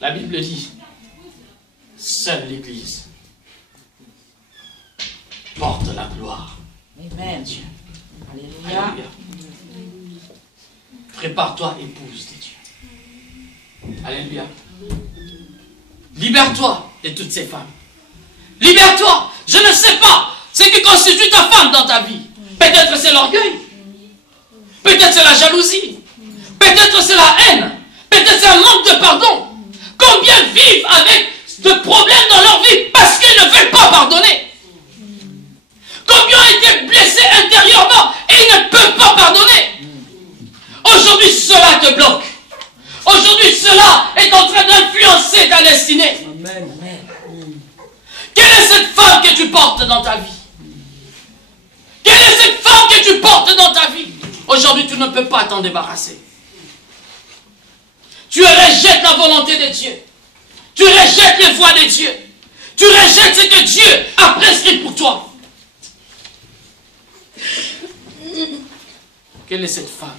La Bible dit, seule l'Église porte la gloire. Amen. Dieu. Alléluia. Alléluia. Prépare-toi, épouse de Dieu. Alléluia. Libère-toi de toutes ces femmes. Libère-toi. Je ne sais pas ce qui constitue ta femme dans ta vie. Peut-être c'est l'orgueil. Peut-être c'est la jalousie. Peut-être c'est la haine. Peut-être c'est un manque de pardon. Combien vivent avec de problèmes dans leur vie parce qu'ils ne veulent pas pardonner? Combien ont été blessés intérieurement et ils ne peuvent pas pardonner? Aujourd'hui, cela te bloque. Aujourd'hui, cela est en train d'influencer ta destinée. Amen. Quelle est cette femme que tu portes dans ta vie? Quelle est cette femme que tu portes dans ta vie? Aujourd'hui, tu ne peux pas t'en débarrasser. Tu rejettes la volonté de Dieu. Tu rejettes les voies de Dieu. Tu rejettes ce que Dieu a prescrit pour toi. Quelle est cette femme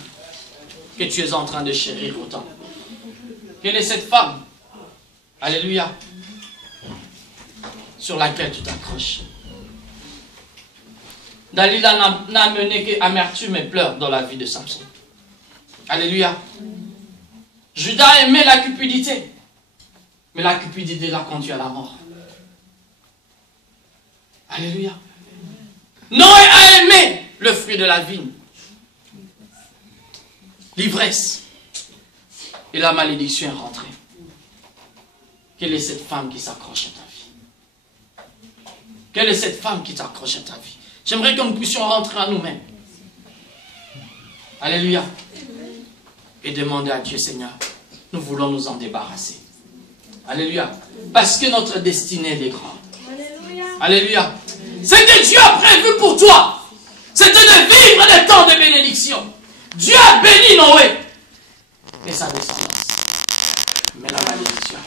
que tu es en train de chérir autant? Quelle est cette femme? Alléluia. Sur laquelle tu t'accroches. Dalila n'a amené qu'amertume et pleurs dans la vie de Samson. Alléluia. Judas aimait la cupidité. Mais la cupidité l'a conduit à la mort. Alléluia. Noé a aimé le fruit de la vigne. L'ivresse. Et la malédiction est rentrée. Quelle est cette femme qui s'accroche à ta vie? Quelle est cette femme qui t'accroche à ta vie? J'aimerais que nous puissions rentrer en nous-mêmes. Alléluia. Et demander à Dieu, Seigneur, nous voulons nous en débarrasser. Alléluia. Parce que notre destinée est grande. Alléluia. Ce que Dieu a prévu pour toi, c'était de vivre des temps de bénédiction. Dieu a béni Noé et sa descendance. Mais la malédiction.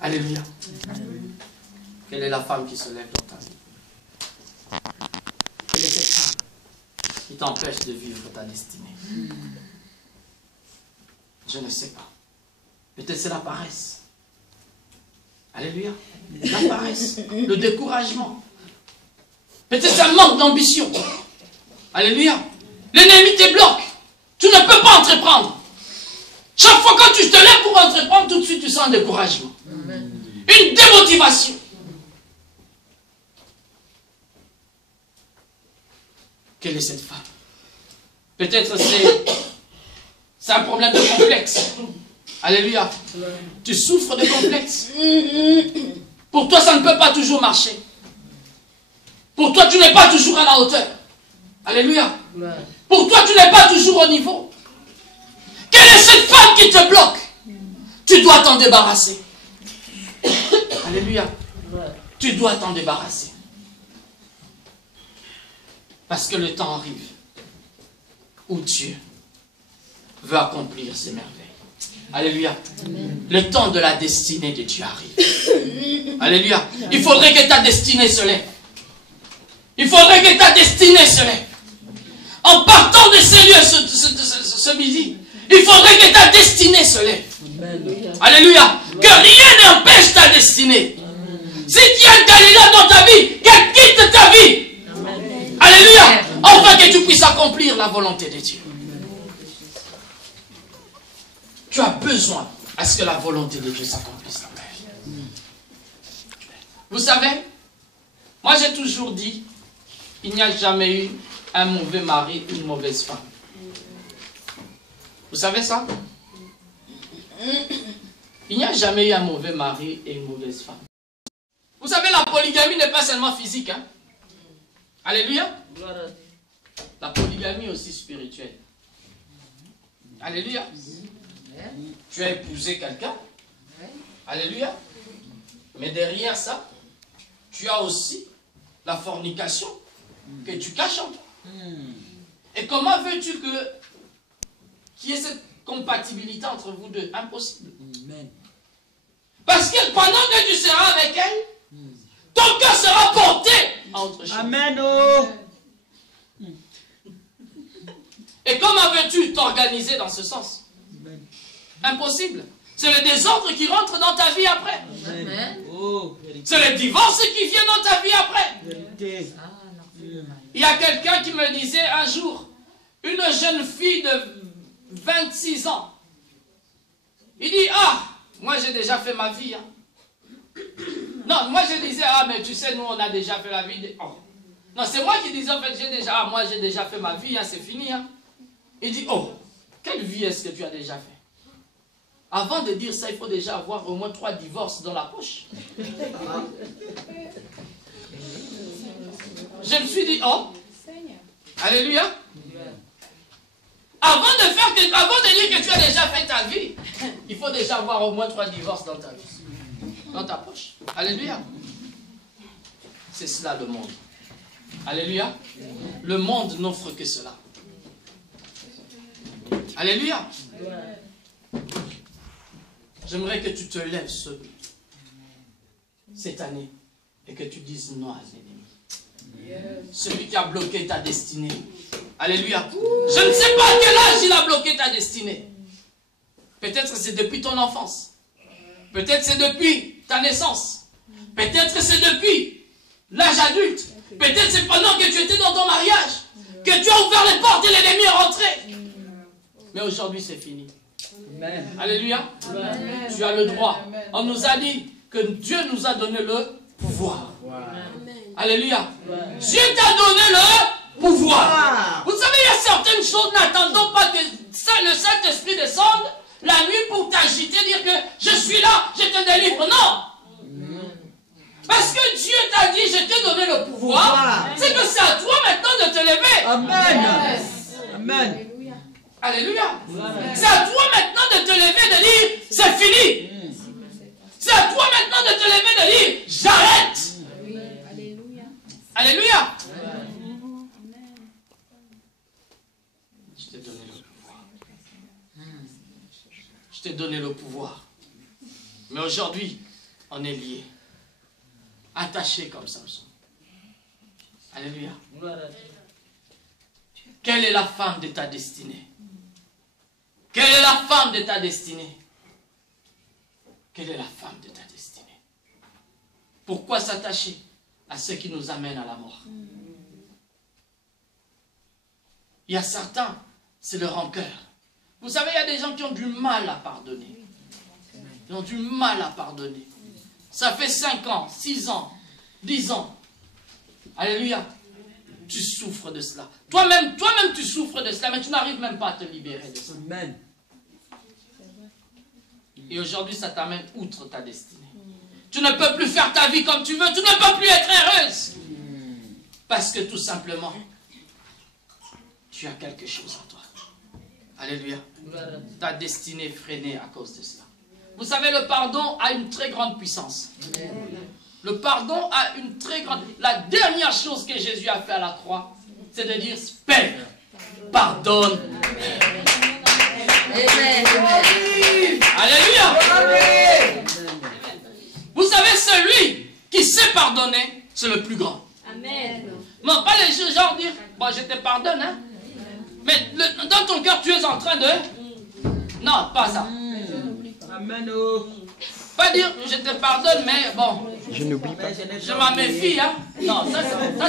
Alléluia. Quelle est la femme qui se lève dans ta vie? Quelle est cette femme qui t'empêche de vivre ta destinée? Je ne sais pas. Peut-être c'est la paresse. Alléluia. La paresse. Le découragement. Peut-être c'est un manque d'ambition. Alléluia. L'ennemi te bloque. Tu ne peux pas entreprendre. Chaque fois que tu te lèves pour entreprendre, tout de suite tu sens un découragement. Une démotivation. Quelle est cette femme? Peut-être c'est un problème de complexe. Alléluia. Tu souffres de complexe. Pour toi, ça ne peut pas toujours marcher. Pour toi, tu n'es pas toujours à la hauteur. Alléluia. Pour toi, tu n'es pas toujours au niveau. Quelle est cette femme qui te bloque? Tu dois t'en débarrasser. Alléluia. Tu dois t'en débarrasser. Parce que le temps arrive où Dieu veut accomplir ses merveilles. Alléluia. Le temps de la destinée de Dieu arrive. Alléluia. Il faudrait que ta destinée se lève. Il faudrait que ta destinée se lève. En partant de ces lieux ce midi, il faudrait que ta destinée se lève. Alléluia. Que rien n'empêche ta destinée. Si tu as Galilée dans ta vie, qu'elle quitte ta vie. Alléluia. Afin que tu puisses accomplir la volonté de Dieu. Tu as besoin à ce que la volonté de Dieu s'accomplisse dans ta vie. Vous savez, moi j'ai toujours dit, il n'y a jamais eu un mauvais mari, une mauvaise femme. Vous savez ça? Il n'y a jamais eu un mauvais mari et une mauvaise femme. Vous savez, la polygamie n'est pas seulement physique. Hein? Alléluia. La polygamie est aussi spirituelle. Alléluia. Tu as épousé quelqu'un. Alléluia. Mais derrière ça, tu as aussi la fornication que tu caches en toi. Et comment veux-tu qu'il y ait cette compatibilité entre vous deux? Impossible. Parce que pendant que tu seras avec elle, ton cœur sera porté à autre chose. Amen. Oh. Et comment veux-tu t'organiser dans ce sens? Impossible. C'est le désordre qui rentre dans ta vie après. Oh. C'est le divorce qui vient dans ta vie après. Il y a quelqu'un qui me disait un jour, une jeune fille de 26 ans, il dit, ah, moi j'ai déjà fait ma vie. Hein. Non, moi je disais, ah, mais tu sais, nous on a déjà fait la vie. Oh. Non, c'est moi qui disais, en fait, moi j'ai déjà fait ma vie, hein, c'est fini. Hein. Il dit, oh, quelle vie est-ce que tu as déjà fait? Avant de dire ça, il faut déjà avoir au moins 3 divorces dans la poche. Je me suis dit, oh, alléluia. Avant de dire que tu as déjà fait ta vie, il faut déjà avoir au moins 3 divorces dans ta vie, dans ta poche. Alléluia. C'est cela le monde. Alléluia. Le monde n'offre que cela. Alléluia. J'aimerais que tu te lèves cette année et que tu dises non à l'ennemi. Celui qui a bloqué ta destinée. Alléluia. Je ne sais pas à quel âge il a bloqué ta destinée. Peut-être c'est depuis ton enfance. Peut-être c'est depuis ta naissance. Peut-être c'est depuis l'âge adulte. Peut-être c'est pendant que tu étais dans ton mariage que tu as ouvert les portes et l'ennemi est rentré. Mais aujourd'hui c'est fini. Amen. Alléluia. Amen. Tu as le droit. On nous a dit que Dieu nous a donné le pouvoir. Amen. Alléluia. Amen. Dieu t'a donné le pouvoir. Vous savez, il y a certaines choses, n'attendons pas que le Saint-Esprit descende la nuit pour t'agiter, dire que je suis là, je te délivre. Non. Parce que Dieu t'a dit, je t'ai donné le pouvoir. C'est que c'est à toi maintenant de te lever. Amen. Amen. Alléluia. C'est à toi maintenant de te lever et de dire, c'est fini. C'est à toi maintenant de te lever et de dire, j'arrête. Alléluia. Alléluia. Je t'ai donné le pouvoir. Je t'ai donné le pouvoir. Mais aujourd'hui, on est liés. Attachés comme Samson. Alléluia. Quelle est la femme de ta destinée? Quelle est la femme de ta destinée? Quelle est la femme de ta destinée? Pourquoi s'attacher à ce qui nous amène à la mort? Il y a certains, c'est le rancœur. Vous savez, il y a des gens qui ont du mal à pardonner. Ils ont du mal à pardonner. Ça fait 5 ans, 6 ans, 10 ans. Alléluia. Tu souffres de cela. Toi-même, tu souffres de cela, mais tu n'arrives même pas à te libérer de ça. Amen. Et aujourd'hui, ça t'amène outre ta destinée. Tu ne peux plus faire ta vie comme tu veux. Tu ne peux plus être heureuse. Parce que tout simplement, tu as quelque chose en toi. Alléluia. Ta destinée est freinée à cause de cela. Vous savez, le pardon a une très grande puissance. Le pardon a une très grande... La dernière chose que Jésus a fait à la croix, c'est de dire, Père, pardonne. Amen. Alléluia. Vous savez, celui qui sait pardonner, c'est le plus grand. Amen. Non, pas les gens dire, bon, je te pardonne, hein. Mais dans ton cœur, tu es en train de... Non, pas ça. Amen. Pas dire, je te pardonne, mais bon... Je n'oublie pas. Je m'en méfie, hein. Non, ça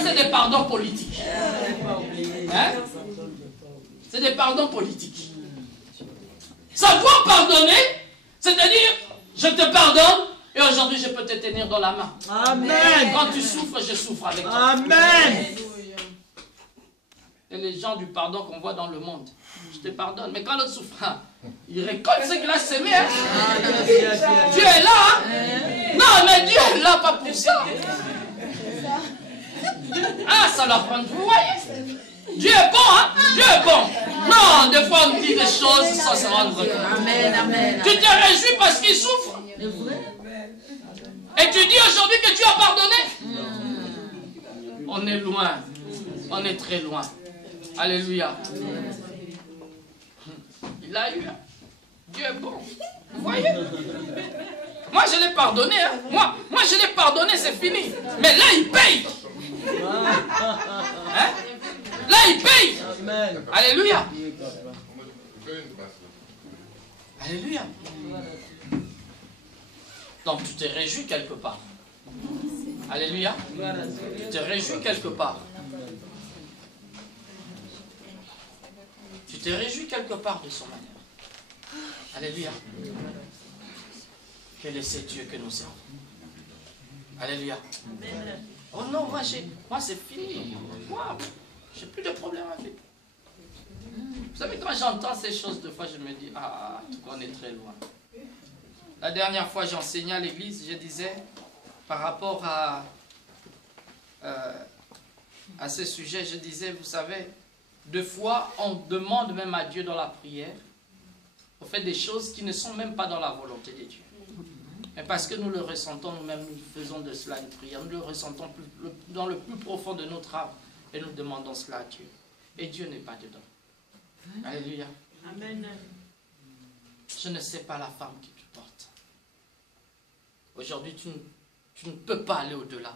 c'est des pardons politiques. Hein? C'est des pardons politiques. Savoir pardonner, c'est-à-dire, je te pardonne, et aujourd'hui je peux te tenir dans la main. Amen. Quand tu souffres, je souffre avec toi. Amen. Et les gens du pardon qu'on voit dans le monde, je te pardonne. Mais quand l'autre souffre, il récolte ce qu'il a semé. Hein. Dieu est là. Hein. Non, mais Dieu est là, pas pour ça. Ah, ça leur prend. Vous voyez? Dieu est bon, hein? Dieu est bon. Non, des fois on dit des choses sans se rendre compte. Amen, amen. Tu te réjouis parce qu'il souffre. Et tu dis aujourd'hui que tu as pardonné. On est loin. On est très loin. Alléluia. Il a eu. Hein? Dieu est bon. Vous voyez? Moi je l'ai pardonné. Hein? Moi je l'ai pardonné, c'est fini. Mais là il paye. Hein? Là il paye. Alléluia. Alléluia. Donc tu te réjouis quelque part. Alléluia. Tu te réjouis quelque part. Tu te réjouis quelque part de son manière. Alléluia. Quel est ce Dieu que nous servons? Alléluia. Oh non, moi c'est fini. Moi, j'ai plus de problème avec. Vous savez, quand j'entends ces choses, des fois je me dis, ah, on est très loin. La dernière fois, j'enseignais à l'église, je disais, par rapport à ce sujet, je disais, vous savez, deux fois, on demande même à Dieu dans la prière, on fait des choses qui ne sont même pas dans la volonté de Dieu. Mais parce que nous le ressentons nous-mêmes, nous faisons de cela une prière, nous le ressentons dans le plus profond de notre âme, et nous demandons cela à Dieu. Et Dieu n'est pas dedans. Alléluia. Amen. Je ne sais pas la femme qui tu portes. Aujourd'hui, tu ne peux pas aller au-delà.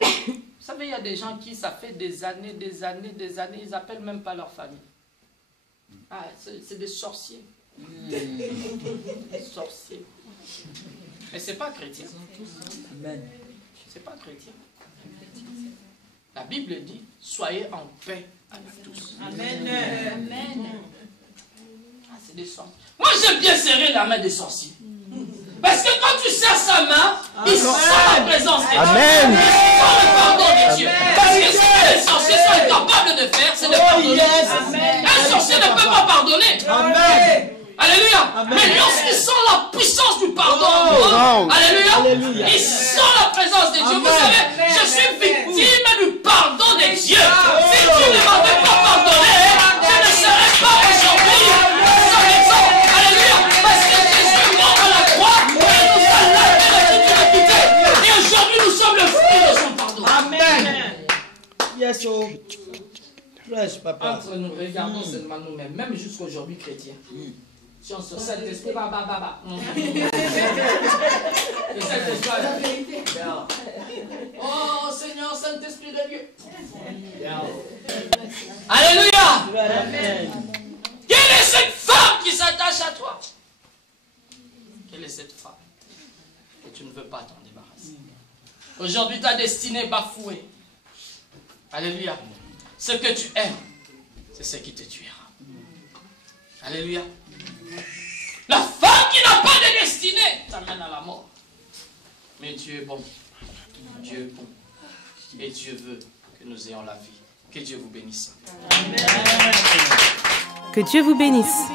Vous savez, il y a des gens qui, ça fait des années, ils n'appellent même pas leur famille. Ah, c'est des sorciers. Des sorciers. Mais ce n'est pas chrétien. C'est pas chrétien. La Bible dit, soyez en paix avec tous. Amen. Ah, c'est des sorciers. Moi, j'aime bien serrer la main des sorciers. Parce que quand tu serres sa main, il sent la présence de Dieu. Amen. Il sent le pardon de Dieu. Parce que ce que les sorciers sont incapables de faire, c'est de pardonner. Un sorcier ne peut pas pardonner. Amen. Alléluia. Mais lorsqu'il sent la puissance du pardon, alléluia, il sent la présence de Dieu. Vous savez, je suis victime du pardon de Dieu. Si Dieu ne m'avait pas pardonné, je ne serais pas aujourd'hui sans raison. Alléluia. Parce que Jésus est mort à la croix et nous a lavé de toute iniquité. Et aujourd'hui, nous sommes le fruit de son pardon. Amen. Yes, oh. Prêche, papa. Entre nous, regardons seulement nous-mêmes, même jusqu'aujourd'hui chrétiens. Si on se Saint-Esprit, le Saint-Esprit. Oh Seigneur, Saint-Esprit de Dieu. Alléluia. Quelle est cette femme qui s'attache à toi? Quelle est cette femme que tu ne veux pas t'en débarrasser? Aujourd'hui, ta destinée est bafouée. Alléluia. Ce que tu aimes, c'est ce qui te tuera. Alléluia. La femme qui n'a pas de destinée t'amène à la mort. Mais Dieu est bon. Dieu est bon. Et Dieu veut que nous ayons la vie. Que Dieu vous bénisse. Que Dieu vous bénisse.